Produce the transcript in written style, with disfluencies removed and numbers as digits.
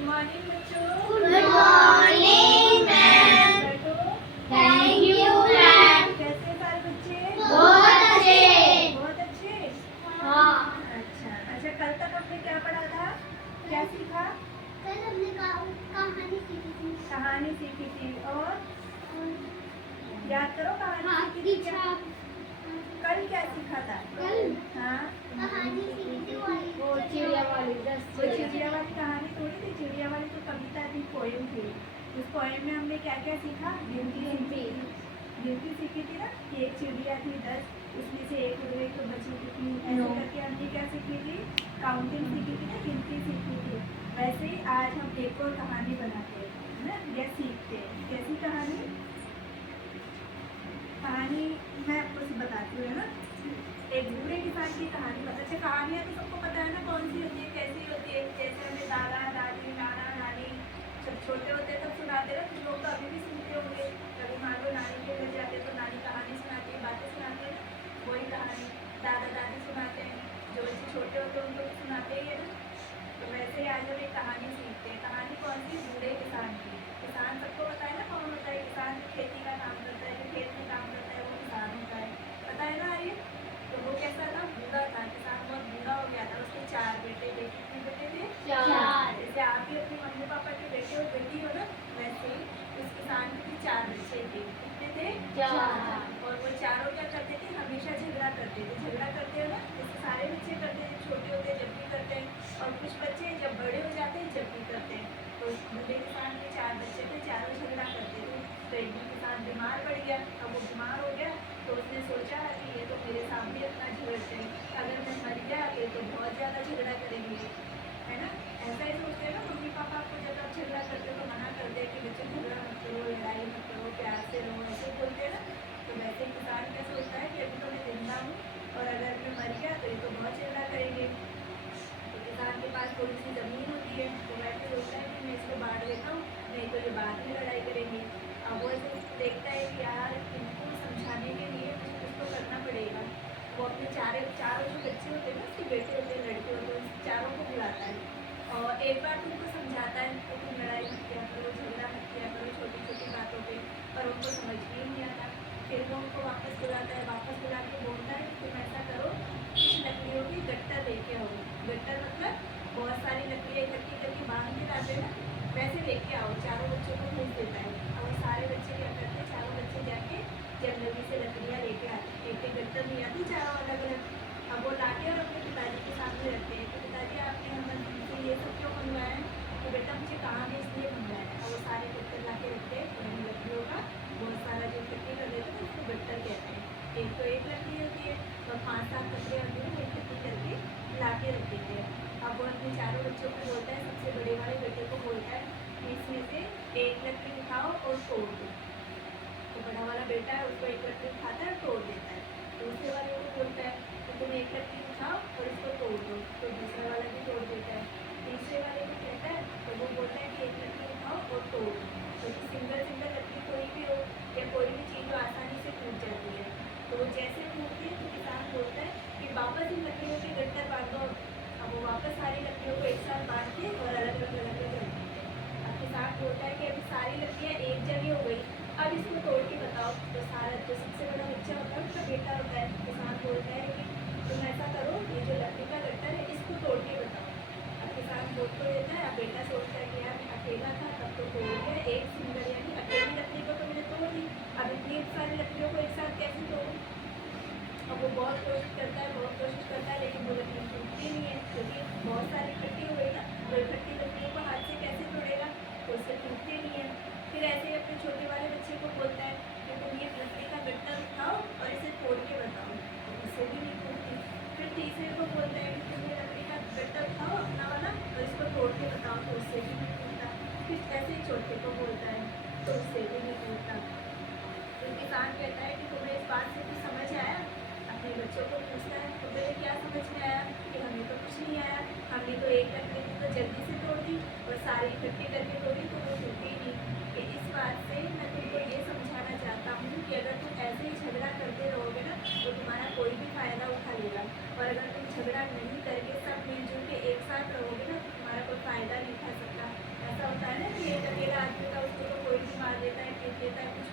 Morning बच्चों। Good morning ma'am. बैठो। Thank you ma'am. कैसे सारे बच्चे? बहुत अच्छे। बहुत अच्छे। हाँ। अच्छा अच्छा, कल तक हमने क्या पढ़ा था, क्या सीखा? कल हमने कहानी सीखी थी। कहानी सीखी थी और याद करो कहानी हाँ, सीखी थी क्या? कल क्या सीखा था? कल हाँ, कहानी सीखी थी वो चिड़िया वाली कहानी थोड़ी थी। चिड़िया वाली तो कविता थी, पोएम थी। उस पोएम में हमने क्या क्या सीखा? गिनती सीखी थी ना कि एक चिड़िया थी 10, उसमें से एक उड़ गई तो बची कितनी, ऐसे करके हमने क्या सीखी थी? काउंटिंग सीखी थी ना, गिनती सीखी थी। वैसे ही आज हम एक और कहानी बनाते हैं, है ना, या सीखते हैं। कैसी कहानी? कहानी मैं आपको बताती हूँ, है ना। एक बूढ़े किसान की कहानी पता। अच्छा, कहानियाँ तो सबको पता है ना कौन सी होती है, कैसी होती है। जैसे हमें दादा दादी नाना नानी जब छोटे होते हैं तब सुनाते हैं। कुछ लोग तो अभी भी सुनते होंगे। कभी मान लो नानी के घर जाते हैं तो नानी कहानी सुनाती है, बातें सुनाती है ना, वही कहानी दादा दादी सुनाते हैं। जो बच्चे छोटे होते हैं उनको तो सुनाते ही है ना। तो वैसे ही आज हम एक कहानी सीखते हैं। कहानी कौन सी? बूढ़े किसान की। किसान सबको पता है ना कौन होता है? किसान जो खेती का काम करता है, जो खेत में काम करता है, वो किसान होता है। पता है ना आर्य? तो वो कैसा था? बूढ़ा था। किसान बहुत बूढ़ा हो गया था। उसके 4 बेटे थे। कितने बेटे थे? 4। जैसे आप भी अपने मम्मी पापा के बेटे और बेटी हो ना, वैसे ही उस किसान के भी 4 बच्चे थे। कितने थे? 4। और वो चारों क्या करते थे? हमेशा झगड़ा करते थे। झगड़ा करते हो ना, जैसे सारे बच्चे करते थे, छोटे होते जब भी करते हैं, और कुछ बच्चे जब बड़े हो जाते हैं जब भी करते हैं। तो उस बूढ़े किसान के 4 बच्चे थे, चारों झगड़ा करते थे। तो एक दिन किसान बीमार पड़ गया। अब वो बीमार हो गया तो उसने सोचा कि ये तो मेरे सामने अपना झगड़ते हैं, अगर मैं मर गया ये तो बहुत ज़्यादा झगड़ा करेंगे, है ना। ऐसा ही सोचते हैं ना मम्मी पापा। आपको जब आप झगड़ा करते हो तो मना कर दे कि बच्चे झगड़ा मत करो, लड़ाई मत करो, प्यार से रहो, ऐसे बोलते हैं ना। तो वैसे ही किसान क्या सोचता है कि अभी तो मैं जिंदा हूँ और अगर मैं मर गया तो ये तो बहुत झगड़ा करेंगे। तो किसान के पास थोड़ी सी ज़मीन होती है, तो वैसे सोचता है कि मैं इसको बांट देता हूँ, नहीं तो ये बाद में लड़ाई करेंगे। अब वो ऐसे देखता है कि यार इनको समझाने के लिए मुझे कुछ तो करना पड़ेगा। वो अपने चारों जो बच्चे होते हैं ना, उसके बेटे होते हैं, लड़के होते हैं, उन चारों को बुलाता है और एक बार तुमको समझाता है कि तुम लड़ाई मत किया करो, झगड़ा मत किया करो छोटी छोटी बातों पे, पर उनको समझ में ही नहीं आता। फिर वो उनको वापस बुलाता है, वापस बुला के बोलता है कि तुम ऐसा करो, कुछ लकड़ियों की गट्टर लेके आओ। गट्टर मतलब बहुत सारी लकड़ियाँ इकट्ठी करके बांध के लाते हैं ना, वैसे लेके आओ। चारों बच्चों को भेज देता है और वो सारे बच्चे क्या करते हैं? चारों बच्चे जाके जंगली से लकड़ियाँ लेके आते हैं। एक एक गट्टर ले आते चारों अलग अलग। अब वो लाके और अपने पिताजी के सामने रखते हैं कि पिताजी आपने हमसे ये सब क्यों मंगवाया है? तो बेटा मुझे कहाँ ने इसलिए मंगवाया है। और वो सारे गट्टर ला के रखते हैं, यानी लकड़ियों का बहुत सारा जो इकट्ठी कर देते हैं उसको गट्टर कहते हैं। एक तो एक लकड़ी होती है और 5-7 लकड़ियाँ होती है, वो इकट्ठी करके ला के रख देते हैं। अब वो अपने चारों बच्चों को बोलता है, सबसे बड़े वाले बेटे को बोलता है कि इसमें से एक लकड़ी उठाओ और तोड़ दो। तो बड़ा वाला बेटा है उसको एक लकड़ी उठाता है और तोड़ देता है। दूसरे वाले को बोलता है कि तुम एक लकड़ी उठाओ और इसको तोड़ दो। तो दूसरा वाला भी तोड़ देता है। तीसरे वाले को कहता है तो वो बोलता है कि एक लकड़ी उठाओ और तोड़ दो। क्योंकि सिंगल सिंगल लकड़ी कोई भी हो या कोई भी चीज़ हो आसानी से टूट जाती है। तो वो जैसे टूटती है तो किसान बोलता है कि वापस इन लकड़ियों के गट्टर बांधो। अब वो वापस सारी लकड़ियों को एक साथ बांध के और अलग अलग रख देते हैं। अब किसान बोलता है कि अभी सारी लकड़ियाँ एक जगह हो गई, अब इसको तोड़ के बताओ। तो सारा जो सबसे बड़ा बच्चा होता है उसका बेटा होता है, किसान बोलता है कि तुम ऐसा करो, ये जो लकड़ी का गट्टर है इसको तोड़ के बताओ। अब किसान बोल तो देता है। अब बेटा सोचता है कि यार मैं अकेला था तब तो तोड़ दिया, एक सिंगल यानी अकेली लकड़ी को तो मैंने तोड़ दी, अब इतनी सारी लकड़ियों को एक साथ कैसे तोड़ूं? अब वो बहुत कोशिश करता है, बहुत कोशिश करता है, लेकिन वो लकड़ी टूटती नहीं है क्योंकि बहुत सारी इकट्ठी हो गई ना। तो इकट्ठी लकड़ियों को हाथ से कैसे तोड़ेगा? तो उससे टूटती नहीं है। फिर ऐसे ही अपने छोटे वाले बच्चे को बोलता है कि तुम ये लकड़ी का गट्टर उठाओ और इसे तोड़ के बताओ। तो उससे भी नहीं टूटती। फिर तीसरे को बोलता है कि तुम ये लकड़ी का गट्टर उठाओ अपना वाला और इसको तोड़ के बताओ। तो उससे भी नहीं टूटता। फिर ऐसे ही चौथे को बोलता है तो उससे भी नहीं टूटता। फिर किसान कहता है कि तुम्हें इस बात से कुछ समझ आया? अपने बच्चों को पूछता है तुम्हें क्या समझ में आया? कि हमें तो कुछ नहीं आया, हमने तो एक लकड़ी को तो जल्दी से तोड़ दी और सारी इकट्ठी करके तोड़ी तो वो टूटी ही नहीं। कि इस बात से मैं तुमको ये समझाना चाहता हूँ कि अगर तुम ऐसे ही झगड़ा करते रहोगे ना तो तुम्हारा कोई भी फ़ायदा उठा लेगा, और अगर तुम झगड़ा नहीं करके सब मिलजुल के एक साथ रहोगे ना तो तुम्हारा कोई फ़ायदा नहीं उठा सकता। लेता है, पीट लेता है, कुछ